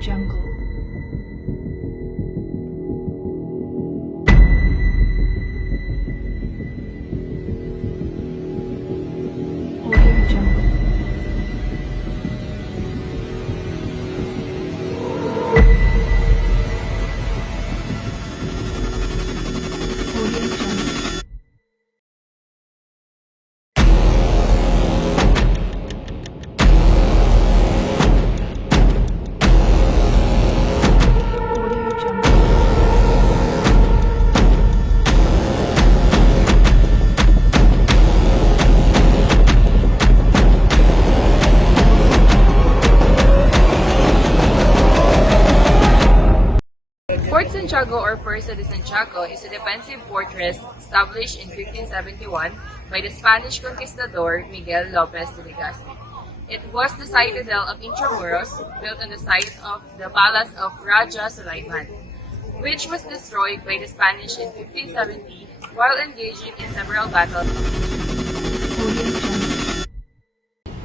Jungle. Audio Jungle. Audio Jungle. Audio Jungle. Fort Santiago or Fuerza de Santiago is a defensive fortress established in 1571 by the Spanish conquistador Miguel Lopez de Legazpi. It was the citadel of Intramuros, built on the site of the palace of Raja Sulaiman, which was destroyed by the Spanish in 1570 while engaging in several battles. Audio Jungle.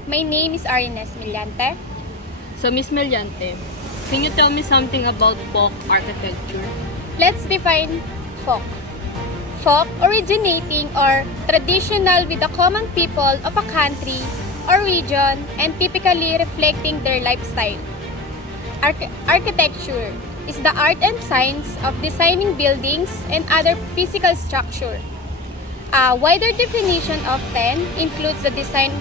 My name is Arines Millante. So, Miss Meliante, can you tell me something about folk architecture? Let's define folk. Folk originating or traditional with the common people of a country or region and typically reflecting their lifestyle. Architecture is the art and science of designing buildings and other physical structure. A wider definition often includes the design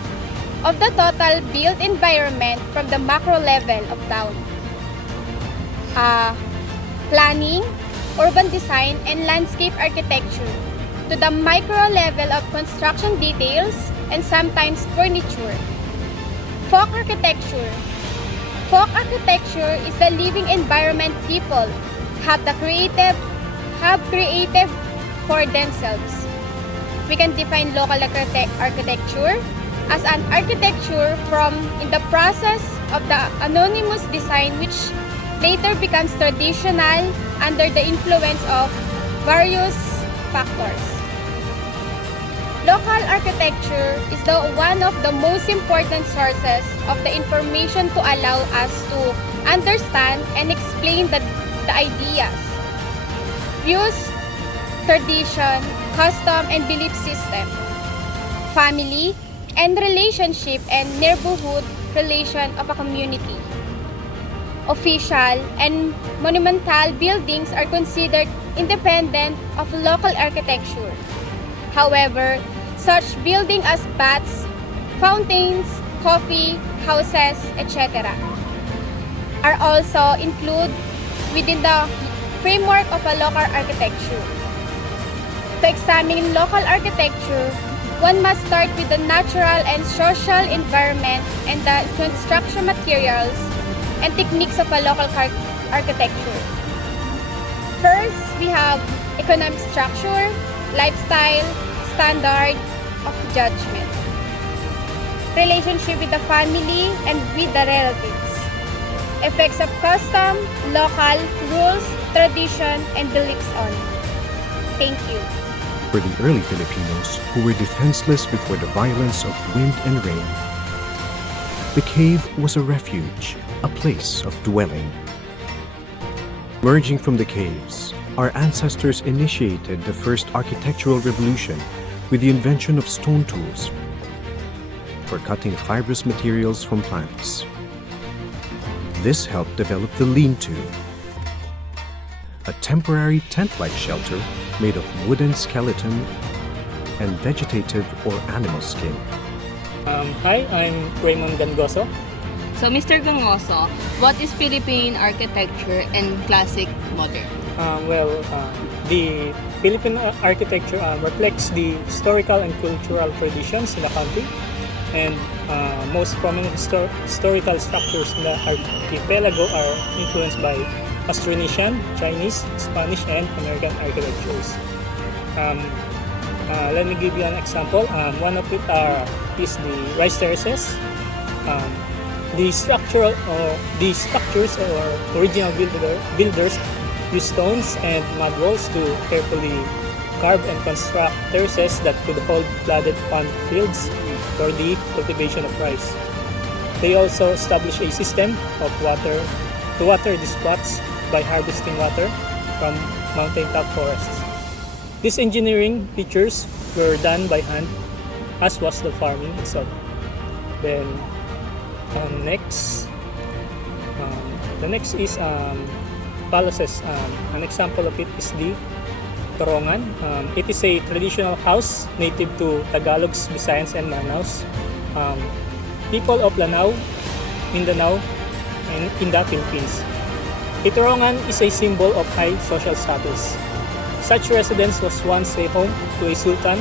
of the total built environment from the macro level of town. Planning, urban design, and landscape architecture to the micro level of construction details and sometimes furniture. Folk architecture. Folk architecture is the living environment people have created for themselves. We can define local architecture as an architecture from in the process of the anonymous design which later becomes traditional under the influence of various factors. Local architecture is one of the most important sources of the information to allow us to understand and explain the ideas, views, tradition, custom, and belief system, family, and relationship and neighborhood relation of a community. Official and monumental buildings are considered independent of local architecture. However, such buildings as baths, fountains, coffee houses, etc. are also included within the framework of a local architecture. To examine local architecture, one must start with the natural and social environment and the construction materials and techniques of a local architecture. First, we have economic structure, lifestyle, standard of judgment, relationship with the family and with the relatives, effects of custom, local rules, tradition, and beliefs on. Thank you. For the early Filipinos who were defenseless before the violence of wind and rain, the cave was a refuge, a place of dwelling. Emerging from the caves, our ancestors initiated the first architectural revolution with the invention of stone tools for cutting fibrous materials from plants. This helped develop the lean-to, a temporary tent-like shelter made of wooden skeleton and vegetative or animal skin. Hi, I'm Raymond Gangoso. So, Mr. Gangoso, what is Philippine architecture and classic modern? The Philippine architecture reflects the historical and cultural traditions in the country, and most prominent historical structures in the archipelago are influenced by Austronesian, Chinese, Spanish, and American architectures. Let me give you an example. One of it is the rice terraces. The structures or original builders use stones and mud walls to carefully carve and construct terraces that could hold flooded pond fields for the cultivation of rice. They also establish a system of water to water these plots by harvesting water from mountaintop forests. These engineering features were done by hand, as was the farming itself. Then next, the next is palaces. An example of it is the Torongan. It is a traditional house native to Tagalogs, Visayas, and Manaus. People of Lanao, Mindanao, and in the Philippines. A Torongan is a symbol of high social status. Such residence was once a home to a sultan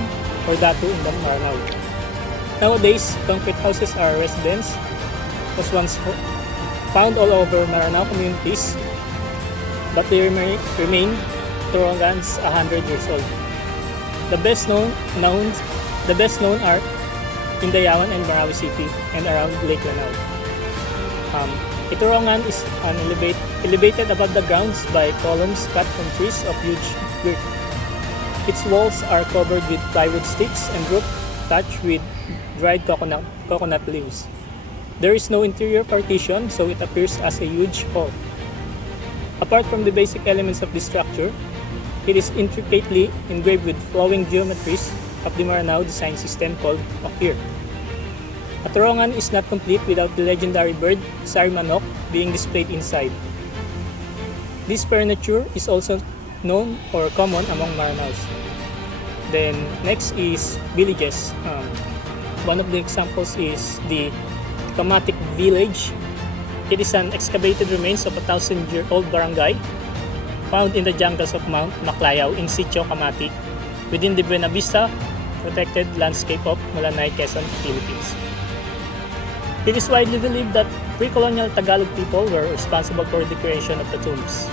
or datu in the Maranao. Nowadays, concrete houses are residence was once found all over Maranao communities, but they remain Torongans 100 years old. The best known are in Dayawan and Marawi City and around Lake Lanao. A Torongan is elevated above the grounds by columns cut from trees of huge girth. Its walls are covered with plywood sticks and roof thatched with dried coconut leaves. There is no interior partition, so it appears as a huge hall. Apart from the basic elements of the structure, it is intricately engraved with flowing geometries of the Maranao design system called Okir. A Torongan is not complete without the legendary bird, Sari Manok, being displayed inside. This furniture is also known or common among Maranaos. Then next is villages. One of the examples is the Kamatik village. It is an excavated remains of a 1,000-year-old barangay found in the jungles of Mount Maclayao in Sitio Kamatik within the Buena Vista protected landscape of Malanay, Quezon, Philippines. It is widely believed that pre-colonial Tagalog people were responsible for the creation of the tombs.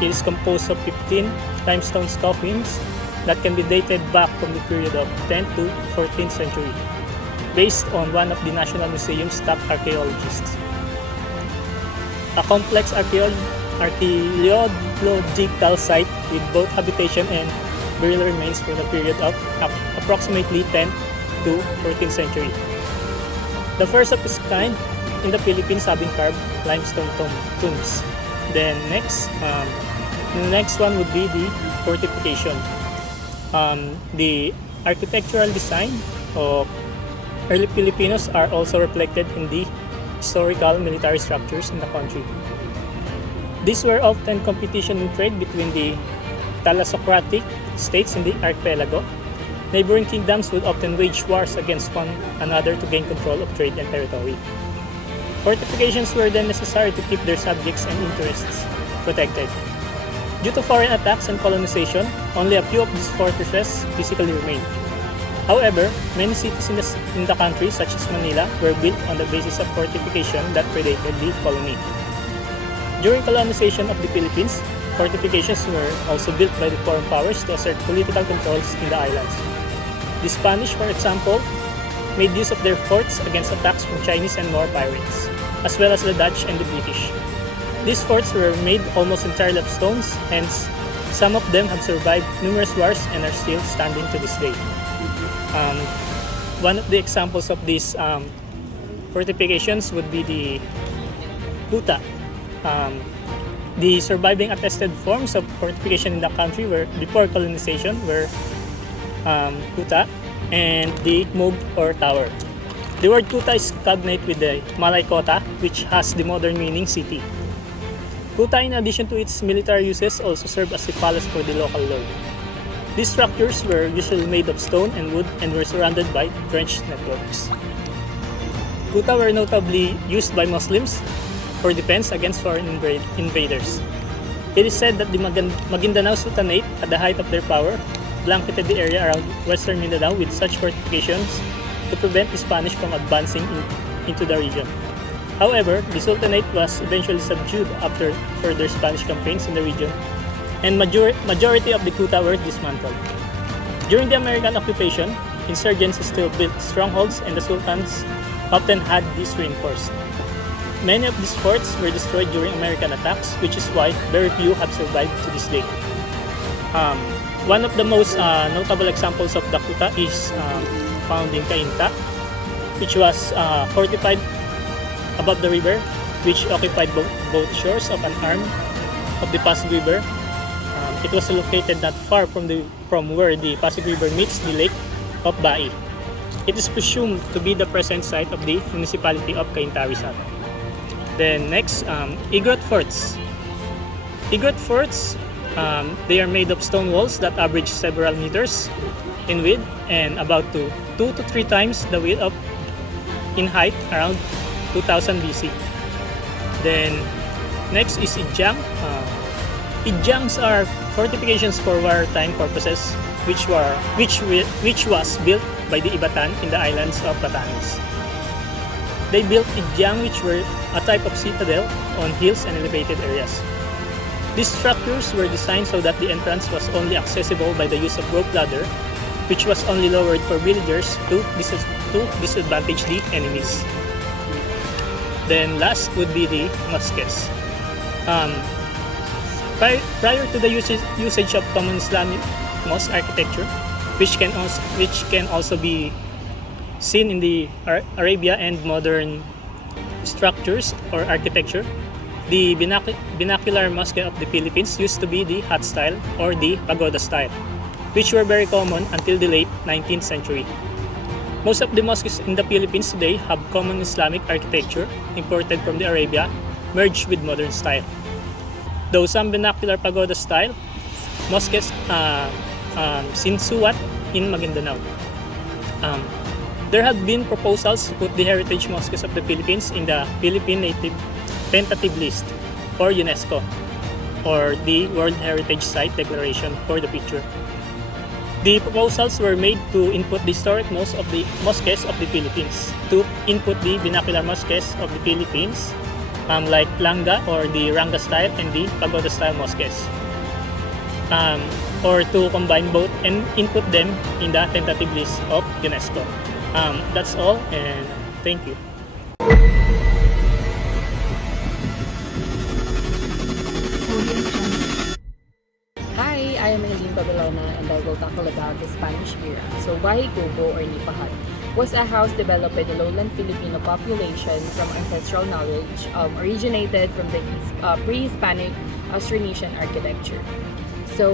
It is composed of 15 limestone coffins that can be dated back from the period of 10th to 14th century, based on one of the National Museum's top archaeologists. A complex archaeological site with both habitation and burial remains from the period of approximately 10th to 14th century. The first of its kind in the Philippines having carved limestone tombs. Then next, the next one would be the fortification. The architectural design of early Filipinos are also reflected in the historical military structures in the country. These were often competition in trade between the thalassocratic states in the archipelago. Neighboring kingdoms would often wage wars against one another to gain control of trade and territory. Fortifications were then necessary to keep their subjects and interests protected. Due to foreign attacks and colonization, only a few of these fortresses physically remained. However, many cities in the country, such as Manila, were built on the basis of fortification that predated the colony. During colonization of the Philippines, fortifications were also built by the foreign powers to assert political controls in the islands. The Spanish, for example, made use of their forts against attacks from Chinese and Moor pirates, as well as the Dutch and the British. These forts were made almost entirely of stones, hence some of them have survived numerous wars and are still standing to this day. One of the examples of these fortifications would be the Kuta. The surviving attested forms of fortification in the country were before colonization were Kuta and the Moog or Tower. The word Kuta is cognate with the Malay Kota, which has the modern meaning city. Kuta, in addition to its military uses, also served as a palace for the local lord. These structures were usually made of stone and wood and were surrounded by trench networks. Kuta were notably used by Muslims for defense against foreign invaders. It is said that the Maguindanao Sultanate, at the height of their power, blanketed the area around western Mindanao with such fortifications to prevent the Spanish from advancing into the region. However, the Sultanate was eventually subdued after further Spanish campaigns in the region, and majority of the Kuta were dismantled. During the American occupation, insurgents still built strongholds and the sultans often had these reinforced. Many of these forts were destroyed during American attacks, which is why very few have survived to this day. One of the most notable examples of the Kuta is found in Cainta, which was fortified above the river which occupied both shores of an arm of the Pasig River. It was located not far from where the Pasig River meets the Lake of Bai. It is presumed to be the present site of the municipality of Cainta Rizal. Then next, Igorot Forts. Igorot Forts, they are made of stone walls that average several meters in width and about 2 to 3 times the width in height, around 2000 BC. Then next is Ijang. Ijangs are fortifications for wartime purposes, which was built by the Ibatan in the islands of Batanes. They built Ijang, which were a type of citadel on hills and elevated areas. These structures were designed so that the entrance was only accessible by the use of rope ladder, which was only lowered for villagers to disadvantage the enemies. Then last would be the mosques. Prior to the usage of common Islamic mosque architecture, which can also be seen in the Arabia and modern structures or architecture, the binocular mosque of the Philippines used to be the hut style or the pagoda style, which were very common until the late 19th century. Most of the mosques in the Philippines today have common Islamic architecture imported from the Arabia, merged with modern style. Though some binocular pagoda style mosques sinsuat in Maguindanao. There have been proposals to put the heritage mosques of the Philippines in the Philippine Native Tentative List for UNESCO or the World Heritage Site Declaration for the future. The proposals were made to input the historic mosques of the Philippines, to input the binocular mosques of the Philippines, like Langa or the Ranga style and the pagoda style mosques, or to combine both and input them in the tentative list of UNESCO. That's all, and thank you. Audio Jungle. Hi, I am Nadine Babilona and I will tackle about the Spanish era. So, Bahay Kubo or Nipahat was a house developed by the lowland Filipino population from ancestral knowledge, originated from the pre-Hispanic Austronesian architecture. So,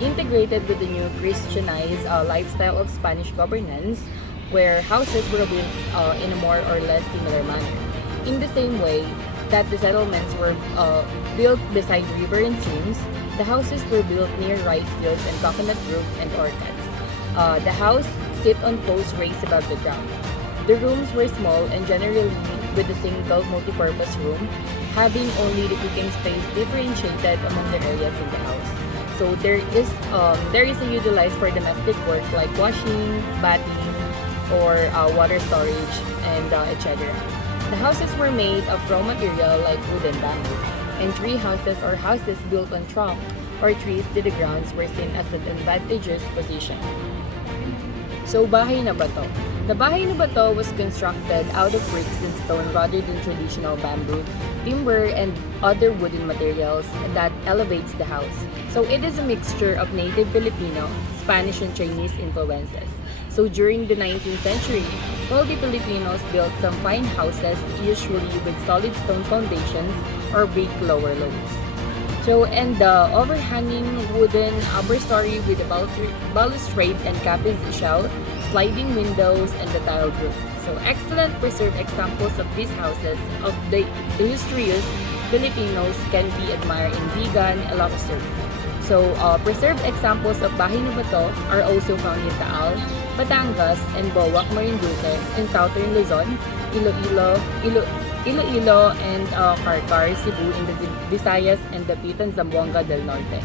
integrated with the new Christianized lifestyle of Spanish governance, where houses were built in a more or less similar manner. In the same way that the settlements were built beside river and streams, the houses were built near rice fields and coconut groves and orchards. The house sit on posts raised above the ground. The rooms were small and generally with a single multi-purpose room, having only the cooking space differentiated among the areas in the house. So there is a utilized for domestic work like washing, bathing, or water storage, and etc. The houses were made of raw material like wood and bamboo, and tree houses or houses built on trunk or trees to the grounds were seen as an advantageous position. So, Bahay na Bato. The Bahay na Bato was constructed out of bricks and stone rather than traditional bamboo, timber, and other wooden materials that elevates the house. So, it is a mixture of native Filipino, Spanish, and Chinese influences. So, during the 19th century, wealthy Filipinos built some fine houses, usually with solid stone foundations or brick lower loads. So, and the overhanging wooden upper story with the balustrades and capiz-shell, sliding windows, and the tiled roof. So, excellent preserved examples of these houses of the illustrious Filipinos can be admired in Vigan, Ilocos Sur. So, preserved examples of Bahay na Bato are also found in Taal, Batangas, and Boac, Marinduque, in southern Luzon, Iloilo, and Carcar, Cebu in the Visayas, and Dapitan, Zamboanga del Norte.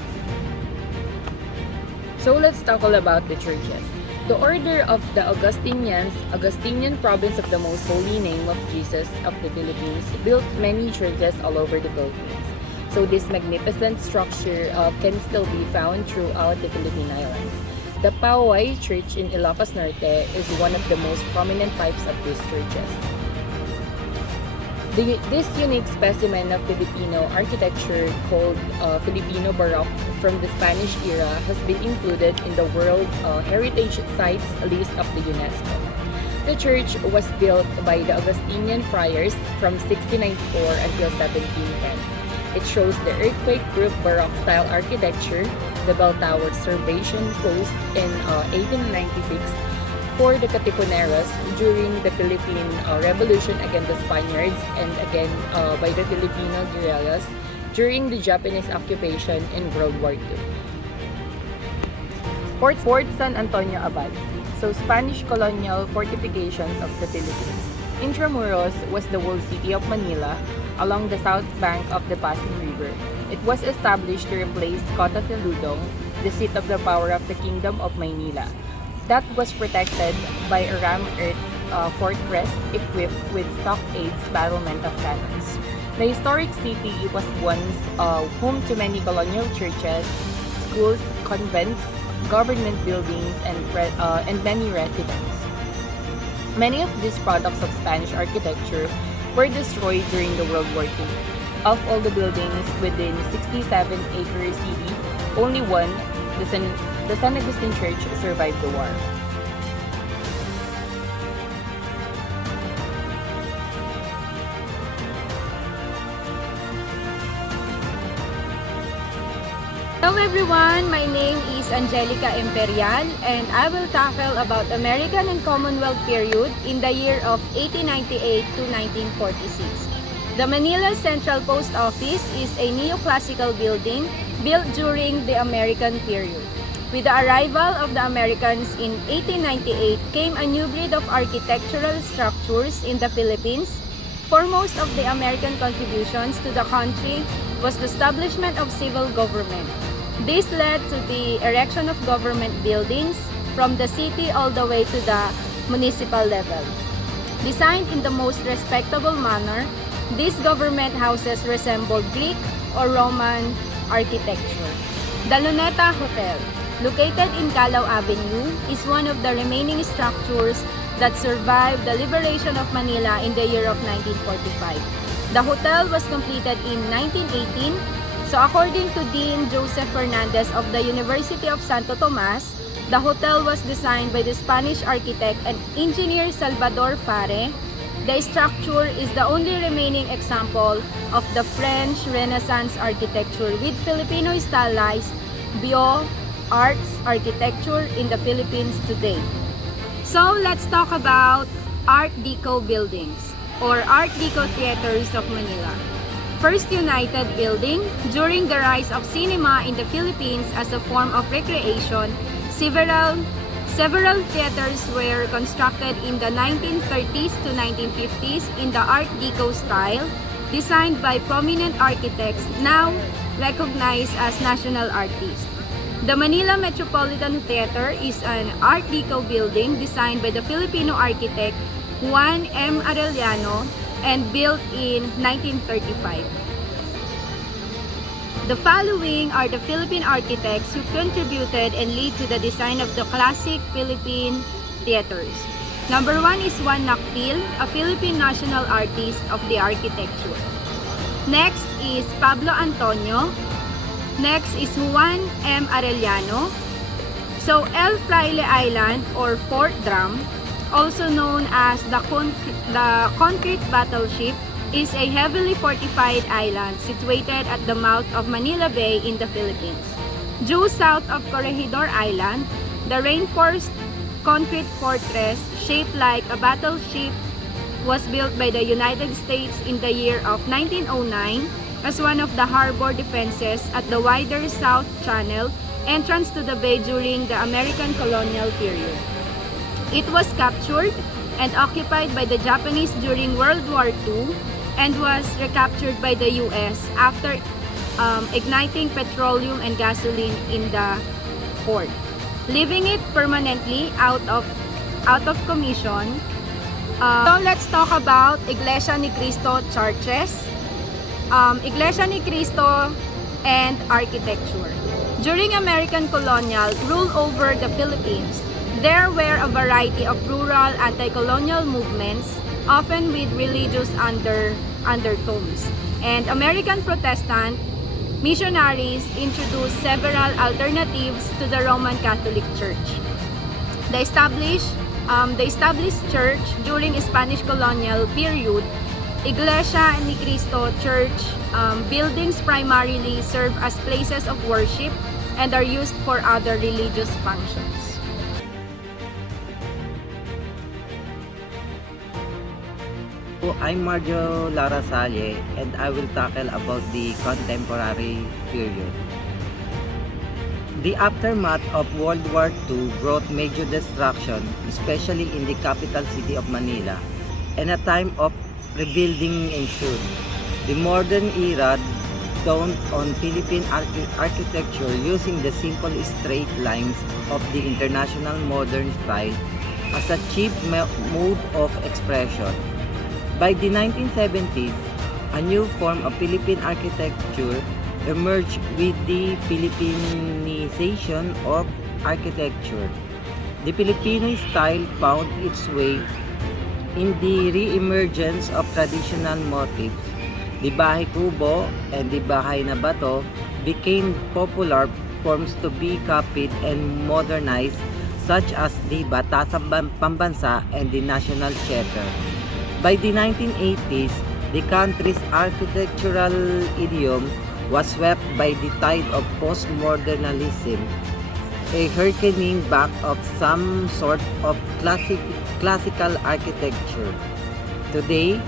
So let's talk all about the churches. The Order of the Augustinian province of the Most Holy Name of Jesus of the Philippines, built many churches all over the Philippines. So this magnificent structure can still be found throughout the Philippine Islands. The Pauay Church in Ilocos Norte is one of the most prominent types of these churches. This unique specimen of Filipino architecture called Filipino Baroque from the Spanish era has been included in the World Heritage Sites list of the UNESCO. The church was built by the Augustinian friars from 1694 until 1710. It shows the earthquake-proof Baroque style architecture, the bell tower observation post in 1896 for the Katipuneros during the Philippine Revolution against the Spaniards, and again by the Filipino guerrillas during the Japanese occupation in World War II. Fort San Antonio Abad. So, Spanish colonial fortifications of the Philippines. Intramuros was the walled city of Manila along the south bank of the Pasig River. It was established to replace Cota-Saludong, the seat of the power of the Kingdom of Maynila. That was protected by a ram-earth fortress equipped with stockades battlement of cannons. The historic city was once home to many colonial churches, schools, convents, government buildings, and many residents. Many of these products of Spanish architecture were destroyed during the World War II. Of all the buildings within 67-acre city, only one, the San Agustin Church, survived the war. Hello everyone, my name is Angelica Imperial and I will tackle about American and Commonwealth period in the year of 1898 to 1946. The Manila Central Post Office is a neoclassical building built during the American period. With the arrival of the Americans in 1898 came a new breed of architectural structures in the Philippines. Foremost of the American contributions to the country was the establishment of civil government. This led to the erection of government buildings from the city all the way to the municipal level. Designed in the most respectable manner, these government houses resembled Greek or Roman architecture. The Luneta Hotel, located in Calao Avenue, is one of the remaining structures that survived the liberation of Manila in the year of 1945. The hotel was completed in 1918. So according to Dean Joseph Fernandez of the University of Santo Tomas, the hotel was designed by the Spanish architect and engineer Salvador Fare. The structure is the only remaining example of the French Renaissance architecture with Filipino stylized bio-arts architecture in the Philippines today. So let's talk about Art Deco buildings or Art Deco theaters of Manila. First United building, during the rise of cinema in the Philippines as a form of recreation, several theaters were constructed in the 1930s to 1950s in the Art Deco style, designed by prominent architects now recognized as national artists. The Manila Metropolitan Theater is an Art Deco building designed by the Filipino architect Juan M. Arellano and built in 1935. The following are the Philippine architects who contributed and lead to the design of the classic Philippine theaters. Number 1 is Juan Nactil, a Philippine national artist of the architecture. Next is Pablo Antonio. Next is Juan M. Arellano. So El Fraile Island or Fort Drum, also known as the Concrete Battleship, is a heavily fortified island situated at the mouth of Manila Bay in the Philippines. Due south of Corregidor Island, the reinforced concrete fortress shaped like a battleship was built by the United States in the year of 1909 as one of the harbor defenses at the wider South Channel entrance to the bay during the American colonial period. It was captured and occupied by the Japanese during World War II and was recaptured by the US after igniting petroleum and gasoline in the port, leaving it permanently out of commission. So let's talk about Iglesia ni Cristo churches, Iglesia ni Cristo and architecture. During American colonial rule over the Philippines, there were a variety of rural anti-colonial movements, often with religious undertones. And American Protestant missionaries introduced several alternatives to the Roman Catholic Church. The established The established church during Spanish colonial period, Iglesia ni Cristo Church buildings primarily serve as places of worship and are used for other religious functions. I'm Mario Lara Salle and I will tackle about the contemporary period. The aftermath of World War II brought major destruction, especially in the capital city of Manila, and a time of rebuilding ensued. The modern era dawned on Philippine architecture using the simple straight lines of the international modern style as a cheap mode of expression. By the 1970s, a new form of Philippine architecture emerged with the Filipinization of architecture. The Filipino style found its way in the re-emergence of traditional motifs. The bahay kubo and the bahay na bato became popular forms to be copied and modernized, such as the batasang pambansa and the national theater. By the 1980s, the country's architectural idiom was swept by the tide of postmodernism, a hurricane back of some sort of classical architecture. Today,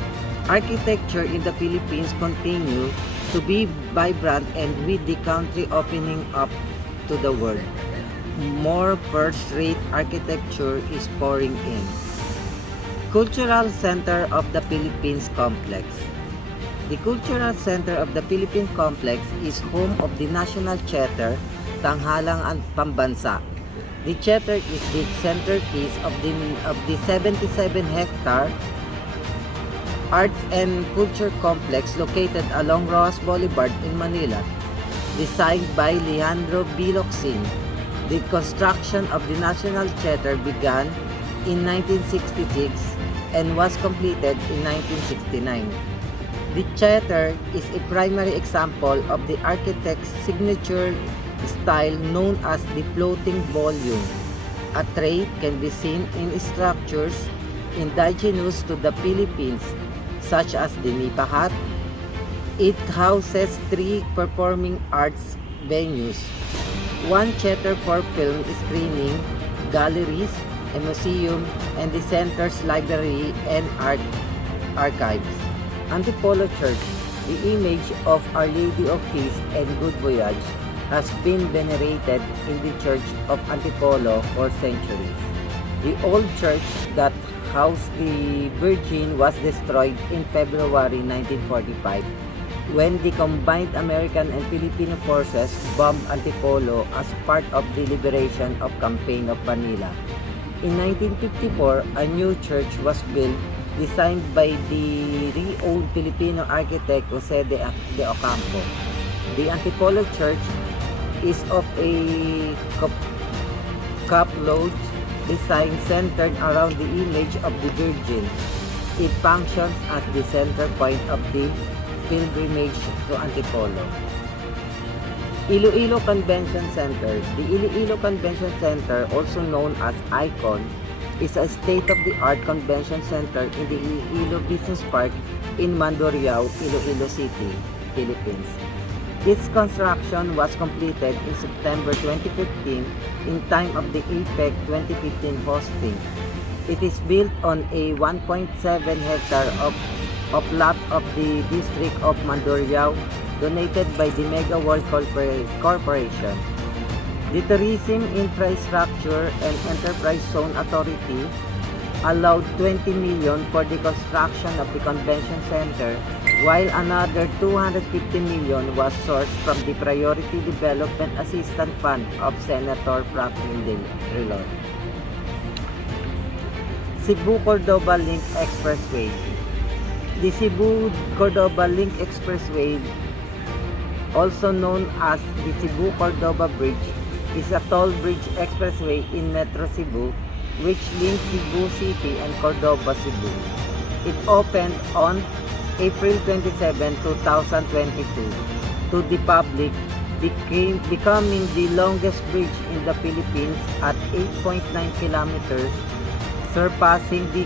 architecture in the Philippines continue to be vibrant, and with the country opening up to the world, more first-rate architecture is pouring in. Cultural Center of the Philippines Complex. The Cultural Center of the Philippine Complex is home of the National Theater, Tanghalang Pambansa. The theater is the centerpiece of the 77-hectare Arts and Culture Complex located along Rojas Boulevard in Manila. Designed by Leandro B. Locsin, the construction of the National Theater began in 1966 and was completed in 1969. The theater is a primary example of the architect's signature style known as the floating volume. A trait can be seen in structures indigenous to the Philippines, such as the Nipa Hut. It houses 3 performing arts venues, 1 theater for film screening, galleries, a museum, and the center's library and art archives. Antipolo Church, the image of Our Lady of Peace and Good Voyage, has been venerated in the Church of Antipolo for centuries. The old church that housed the Virgin was destroyed in February 1945 when the combined American and Filipino forces bombed Antipolo as part of the liberation of Campaign of Manila. In 1954, a new church was built, designed by the re-owned Filipino architect Jose de Ocampo. The Antipolo Church is of a cup-lodge design centered around the image of the Virgin. It functions as the center point of the pilgrimage to Antipolo. Iloilo Convention Center. The Iloilo Convention Center, also known as ICON, is a state-of-the-art convention center in the Iloilo Business Park in Mandurriao, Iloilo City, Philippines. Its construction was completed in September 2015 in time of the APEC 2015 hosting. It is built on a 1.7 hectare of lot of the district of Mandurriao, donated by the Mega World Corporation. The Tourism Infrastructure and Enterprise Zone Authority allowed 20 million for the construction of the convention center, while another 250 million was sourced from the Priority Development Assistance Fund of Senator Franklin Drilon. Cebu-Cordoba Link Expressway. The Cebu-Cordoba Link Expressway, also known as the Cebu-Cordoba Bridge, is a toll bridge expressway in Metro Cebu which links Cebu City and Cordoba, Cebu. It opened on April 27, 2022 to the public, becoming the longest bridge in the Philippines at 8.9 kilometers surpassing the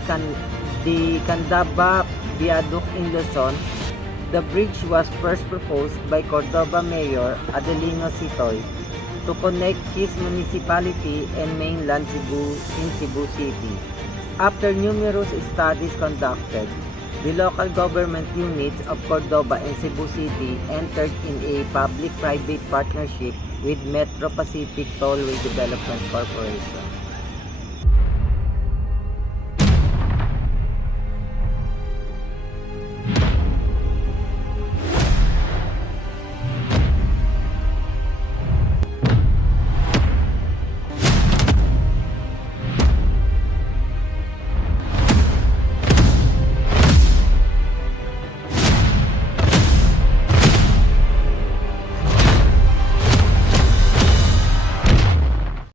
Candaba Viaduct in Luzon. The bridge was first proposed by Cordoba Mayor Adelino Sitoy to connect his municipality and mainland Cebu in Cebu City. After numerous studies conducted, the local government units of Cordoba and Cebu City entered in a public-private partnership with Metro Pacific Tollway Development Corporation.